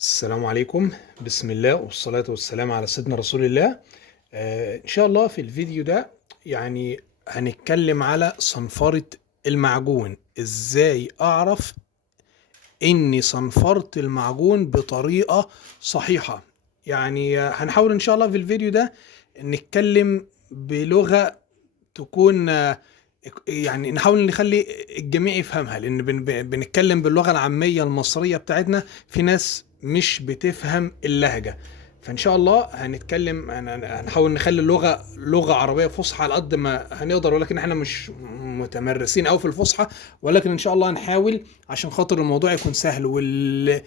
السلام عليكم. بسم الله والصلاة والسلام على سيدنا رسول الله. إن شاء الله في الفيديو ده هنتكلم على صنفرة المعجون. إزاي أعرف إني صنفرت المعجون بطريقة صحيحة؟ هنحاول إن شاء الله في الفيديو ده نتكلم بلغة تكون نحاول نخلي الجميع يفهمها، لان بنتكلم باللغه العاميه المصريه بتاعتنا. في ناس مش بتفهم اللهجه، فان شاء الله هنحاول نخلي اللغه لغه عربيه فصحى على قد ما هنقدر، ولكن احنا مش متمرسين قوي في الفصحى، ولكن ان شاء الله هنحاول عشان خاطر الموضوع يكون سهل، واللي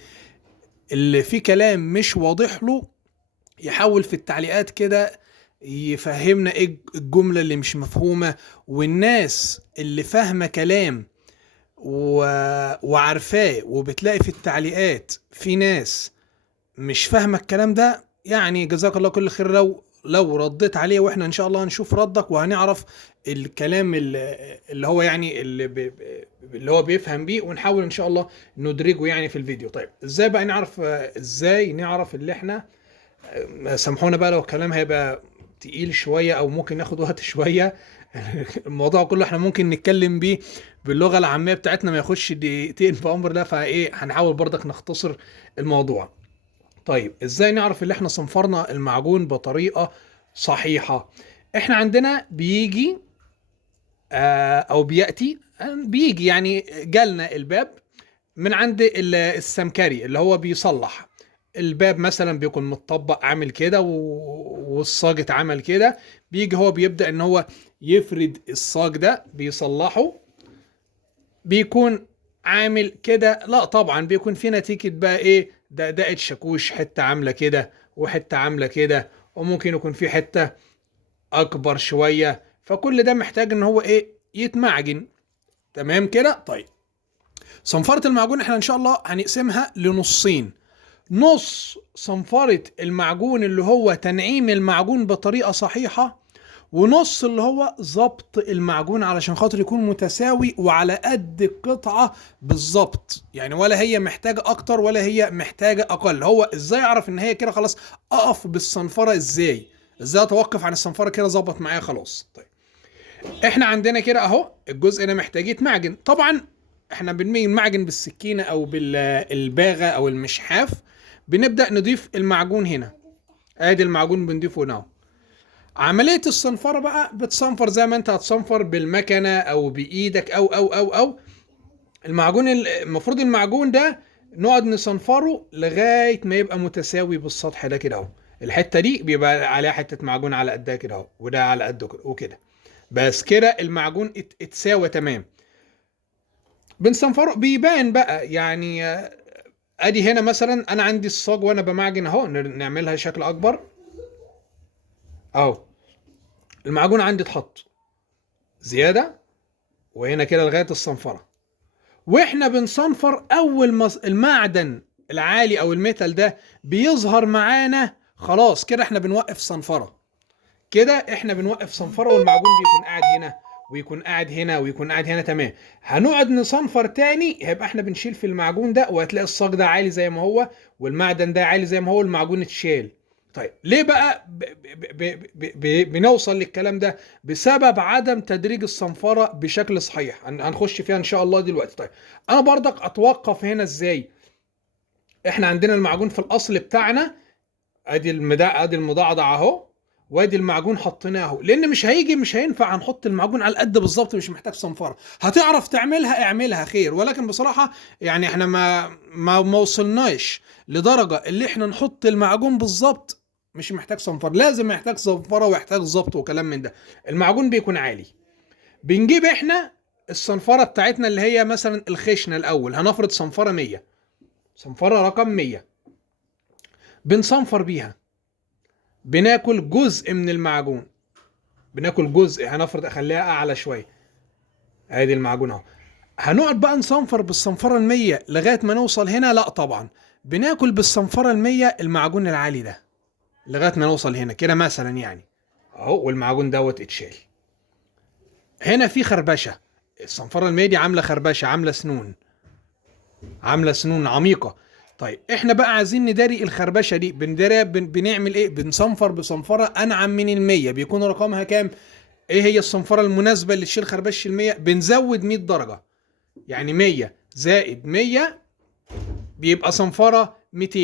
فيه كلام مش واضح له يحاول في التعليقات كده يفهمنا ايه الجملة اللي مش مفهومة. والناس اللي فاهمة كلام وعارفاه، وبتلاقي في التعليقات في ناس مش فاهمة الكلام ده، يعني جزاك الله كل خير لو رديت عليه، واحنا ان شاء الله هنشوف ردك وهنعرف الكلام اللي هو اللي هو بيفهم بيه، ونحاول ان شاء الله ندرجه في الفيديو. طيب ازاي بقى نعرف، اللي احنا، سامحونا بقى لو الكلام هيبقى تقيل شوية او ممكن ناخد وقت شوية. الموضوع كله احنا ممكن نتكلم بيه باللغة العامية بتاعتنا، ما ياخدش دقيقتين في امر ده، هنحاول برضك نختصر الموضوع. طيب ازاي نعرف اللي احنا صنفرنا المعجون بطريقة صحيحة؟ احنا عندنا بيجي او بيجي جالنا الباب من عند السمكري اللي هو بيصلح الباب، مثلا بيكون متطبق عامل كده والصاج اتعمل كده. بيجي هو بيبدأ ان هو يفرد الصاج ده بيصلحه، بيكون عامل كده. لا طبعا بيكون في نتيجة بقى ايه، ده شاكوش، حتة عاملة كده وحتة عاملة كده، وممكن يكون في حتة اكبر شوية، فكل ده محتاج ان هو ايه يتمعجن. تمام كده. طيب صنفرة المعجون احنا ان شاء الله هنقسمها لنصين: نص صنفرة المعجون اللي هو تنعيم المعجون بطريقة صحيحة، ونص اللي هو ضبط المعجون علشان خاطر يكون متساوي وعلى قد القطعة بالظبط، ولا هي محتاجة اكتر ولا هي محتاجة اقل. هو ازاي اعرف ان هي كده خلاص اقف بالصنفرة؟ ازاي اتوقف عن الصنفرة كده ظبط معايا خلاص؟ طيب احنا عندنا كده اهو الجزء ده محتاج يتمعجن. طبعا احنا بنمعجن بالسكينة او بالباغة او المشحاف. بنبدأ نضيف المعجون هنا، ادي المعجون بنضيفه هنا. عملية الصنفرة بقى بتصنفر زي ما انت هتصنفر بالمكنة او بايدك او المعجون. المفروض المعجون ده نقعد نصنفره لغاية ما يبقى متساوي بالسطح ده كده اهو. الحتة دي بيبقى عليها حتة معجون على قدها كده اهو، وده على قده وكده، بس كده المعجون اتساوى تمام. بنصنفره بيبان بقى ادي هنا مثلا انا عندي الصاج وانا بمعجن اهو، نعملها شكل اكبر اهو. المعجون عندي اتحط زياده، وهنا كده لغايه الصنفره. واحنا بنصنفر اول ما المعدن العالي او الميتال ده بيظهر معانا، خلاص كده احنا بنوقف صنفره. كده احنا بنوقف صنفره، والمعجون بيكون قاعد هنا ويكون قاعد هنا ويكون قاعد هنا تمام. هنقعد نصنفر تاني، هيبقى احنا بنشيل في المعجون ده، وهتلاقي الصاج ده عالي زي ما هو والمعدن ده عالي زي ما هو، المعجون اتشال. طيب ليه بقى بنوصل للكلام ده؟ بسبب عدم تدريج الصنفرة بشكل صحيح، هنخش فيها ان شاء الله دلوقتي. طيب انا برضك اتوقف هنا ازاي؟ احنا عندنا المعجون في الاصل بتاعنا، ادي المضعضع اهو، وادي المعجون حطيناه اهو. لان مش هينفع هنحط المعجون على القد بالظبط، مش محتاج صنفره. هتعرف تعملها اعملها خير، ولكن بصراحه احنا ما وصلناش لدرجه اللي احنا نحط المعجون بالظبط. مش محتاج صنفره، لازم يحتاج صنفره ويحتاج ظبط وكلام من ده. المعجون بيكون عالي، بنجيب احنا الصنفره بتاعتنا اللي هي مثلا الخشنه الاول، هنفرض صنفره 100، صنفره رقم 100 بنصنفر بيها. بناكل جزء من المعجون، بناكل جزء، هنفرض اخليها اعلى شويه، ادي المعجون اهو. هنقعد بقى نصنفر بالصنفره المية لغايه ما نوصل هنا؟ لا طبعا، بناكل بالصنفره المية المعجون العالي ده لغايه ما نوصل هنا كده مثلا اهو، والمعجون دوت اتشال. هنا في خربشه، الصنفره المية دي عامله خربشه، عامله سنون عميقه. طيب احنا بقى عايزين نداري الخربشه دي، بنداري بنعمل ايه؟ بنصنفر بصنفره انعم من المية. بيكون رقمها كام؟ ايه هي الصنفره المناسبه اللي تشيل خربشه المية؟ بنزود 100 درجه، يعني 100 زائد 100 بيبقى صنفره 200،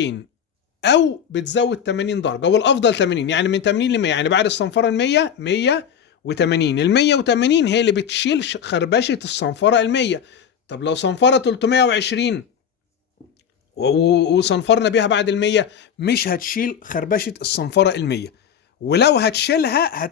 او بتزود 80 درجه، والافضل 80، يعني من 80 ل 100، يعني بعد الصنفره ال 100 180. ال 180 هي اللي بتشيل خربشه الصنفره ال 100. طب لو صنفره 320 وصنفرنا بيها بعد ال 100، مش هتشيل خربشه الصنفره ال 100. ولو هتشيلها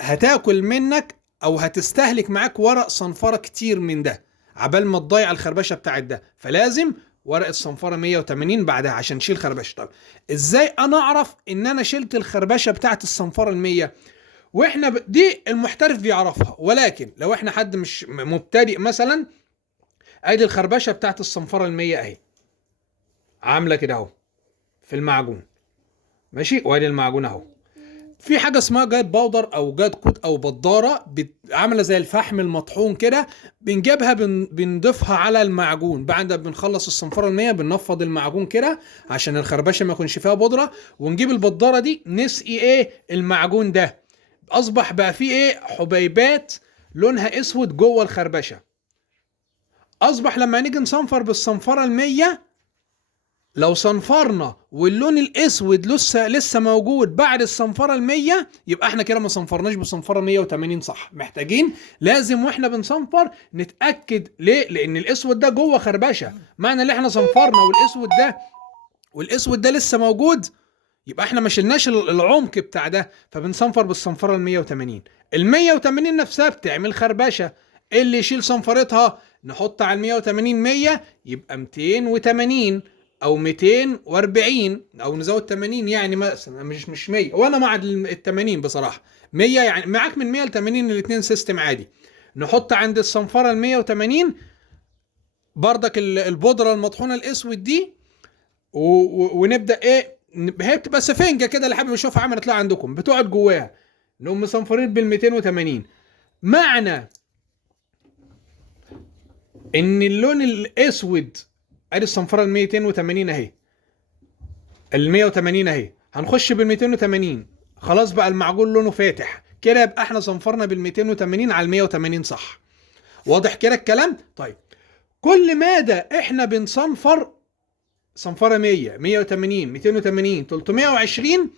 هتاكل منك او هتستهلك معاك ورق صنفره كتير من ده عبال ما تضيع الخربشه بتاعت ده، فلازم ورقه صنفره 180 بعدها عشان تشيل خربشه. طب ازاي انا اعرف ان انا شلت الخربشه بتاعت الصنفره ال100؟ واحنا دي المحترف بيعرفها، ولكن لو احنا حد مش مبتدئ مثلا، ادي الخربشه بتاعت الصنفره ال100 اهي عامله كده اهو في المعجون، ماشي، وادي المعجون اهو. في حاجه اسمها جاد باودر او جاد كوت او بداره، عامله زي الفحم المطحون كده، بنجيبها بنضيفها على المعجون بعد ما بنخلص الصنفره ال100. بننفض المعجون كده عشان الخربشه ما يكونش فيها بودره، ونجيب البداره دي نسقي ايه المعجون ده، اصبح بقى فيه ايه حبيبات لونها اسود جوه الخربشه. اصبح لما نيجي نصنفر بالصنفره ال100، لو صنفرنا واللون الاسود لسه موجود بعد الصنفره ال100، يبقى احنا كده ما صنفرناش بصنفره 180 صح. محتاجين لازم واحنا بنصنفر نتاكد. ليه؟ لان الاسود ده جوه خربشه، معنى ان احنا صنفرنا والاسود ده لسه موجود، يبقى احنا ما شلناش العمق بتاع ده، فبنصنفر بالصنفره ال180. ال180 نفسها بتعمل خربشه، اللي يشيل صنفرتها نحط على ال180 100، يبقى 280 او 240 او نزود 80، يعني مثلا مش 100، وانا مع ال 80 بصراحه. 100 يعني معاك من 100 ل 80 الاثنين سيستم عادي. نحط عند الصنفره ال 180 بردك البودره المطحونه الاسود دي، ونبدا ايه، هي بتبقى سفنجه كده، اللي حابب يشوفها عملت تطلع عندكم بتقعد جواها، نقوم مصنفرين بال 280. معنى ان اللون الاسود، ادي الصنفره ال 280 اهي، ال 180 اهي، هنخش بال 280، خلاص بقى المعجون لونه فاتح كده، يبقى احنا صنفرنا بال 280 على ال 180 صح. واضح كده الكلام؟ طيب كل مادة احنا بنصنفر صنفره 100 180 280 320،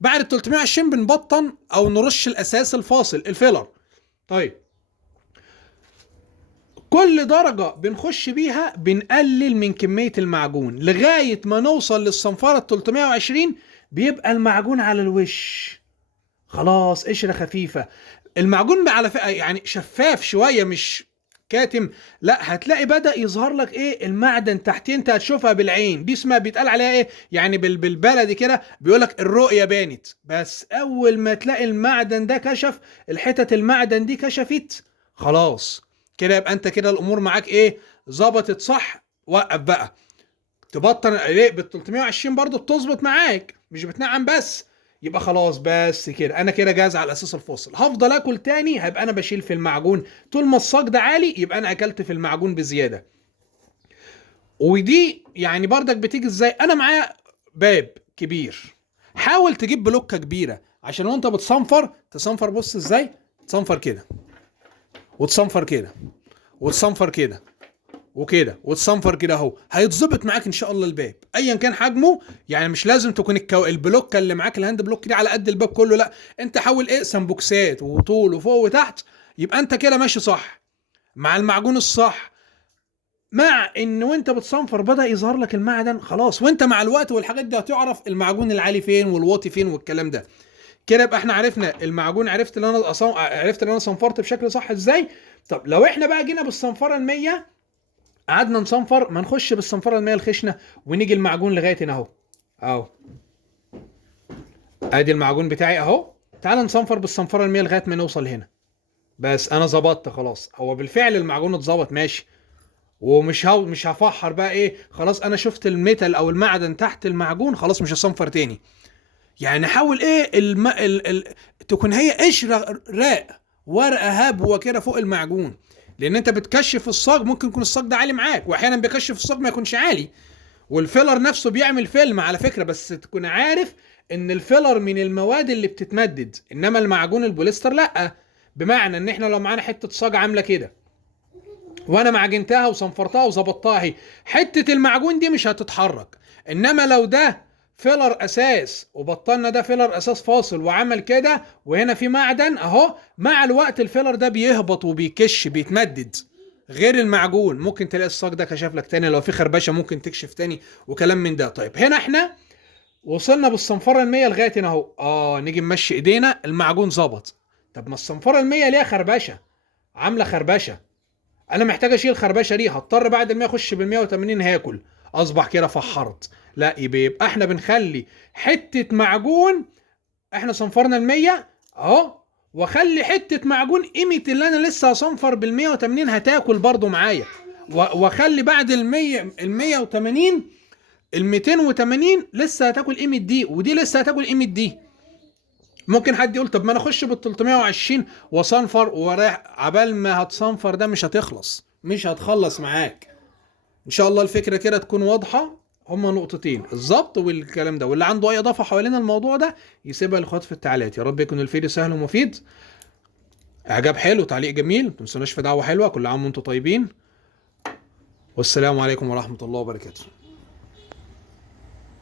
بعد ال 320 بنبطن او نرش الاساس الفاصل الفيلر. طيب كل درجة بنخش بيها بنقلل من كمية المعجون لغاية ما نوصل للصنفرة 320، بيبقى المعجون على الوش خلاص قشرة خفيفة. المعجون بقى على يعني شفاف شوية، مش كاتم، لا، هتلاقي بدأ يظهر لك ايه المعدن تحتين، انت هتشوفها بالعين، دي اسمها بيتقال عليها ايه يعني بالبلدي كده، بيقول لك الرؤية بانت. بس اول ما تلاقي المعدن ده كشف، الحتت المعدن دي كشفت، خلاص كده يبقى انت كده الامور معاك ايه ظبطت صح. وقف بقى تبطن ايه بال 320 برضه بتظبط معاك، مش بتنعم بس، يبقى خلاص بس كده انا كده جاهز على اساس الفصل. هفضل اكل تاني، هيبقى انا بشيل في المعجون طول ما الصاج ده عالي، يبقى انا اكلت في المعجون بزياده. ودي يعني بردك بتيجي ازاي؟ انا معايا باب كبير، حاول تجيب بلوكه كبيره عشان وانت بتصنفر تصنفر، بص ازاي تصنفر كده وتصنفر كده وتصنفر كده وكده وتصنفر كده اهو، هيتظبط معاك ان شاء الله الباب ايا كان حجمه. يعني مش لازم تكون البلوكه اللي معاك الهاند بلوك دي على قد الباب كله، لا، انت حاول ايه سمبوكسات وطول وفوق وتحت، يبقى انت كده ماشي صح مع المعجون الصح. مع ان وانت بتصنفر بدأ يظهر لك المعدن خلاص، وانت مع الوقت والحاجات دي هتعرف المعجون العالي فين والواطي فين والكلام ده. كده يبقى احنا عرفنا المعجون، عرفت ان انا صنفرت بشكل صح ازاي. طب لو احنا بقى جينا بالصنفره ال100، قعدنا نصنفر، ما نخش بالصنفره ال100 الخشنه ونيجي المعجون لغايه هنا اهو، اهو ادي المعجون بتاعي اهو. تعال نصنفر بالصنفره ال100 لغايه ما نوصل هنا، بس انا ظبطت خلاص. هو بالفعل المعجون اتظبط ماشي، مش هفحر بقى ايه، خلاص انا شفت الميتال او المعدن تحت المعجون، خلاص مش هصنفر تاني. يعني حاول ايه تكون هي قشره راق، ورقه هبوه كده فوق المعجون، لان انت بتكشف الصاج، ممكن يكون الصاج ده عالي معاك، واحيانا بيكشف الصاج ما يكونش عالي، والفيلر نفسه بيعمل فيلم على فكرة، بس تكون عارف ان الفيلر من المواد اللي بتتمدد، انما المعجون البوليستر لا. بمعنى ان احنا لو معانا حتة صاج عاملة كده وانا معجنتها وصنفرتها وظبطتها اهي، حتة المعجون دي مش هتتحرك. انما لو ده فيلر اساس وبطلنا ده فيلر اساس فاصل وعمل كده وهنا في معدن اهو، مع الوقت الفيلر ده بيهبط وبيكش بيتمدد. غير المعجون ممكن تلاقي الصاج ده كشف لك تاني، لو في خربشه ممكن تكشف تاني وكلام من ده. طيب هنا احنا وصلنا بالصنفره ال100 لغايه هنا اهو، نيجي نمشي ايدينا المعجون ظبط. طب ما الصنفره ال100 ليها خربشه، عامله خربشه، انا محتاج اشيل الخربشه دي، هضطر بعد ال100 اخش بال180 هاكل، اصبح كده فحرت. لا، يبقى احنا بنخلي حته معجون، احنا صنفرنا ال100 اهو، واخلي حته معجون قيمه اللي انا لسه هصنفر بال180 هتاكل برضو معايا، واخلي بعد ال180 ال280 لسه هتاكل قيمه دي، ودي لسه هتاكل قيمه دي. ممكن حد يقول طب ما انا اخش بال 320 وصنفر ورايح، عبال ما هتصنفر ده مش هتخلص، مش هتخلص معاك. ان شاء الله الفكره كده تكون واضحه، هما نقطتين الظبط والكلام ده. واللي عنده اي اضافه حوالين الموضوع ده يسيبها لاخوات في التعليقات. يا رب يكون الفيديو سهل ومفيد، اعجاب حلو، تعليق جميل، ما تنسوناش في دعوه حلوه. كل عام وانتم طيبين، والسلام عليكم ورحمه الله وبركاته.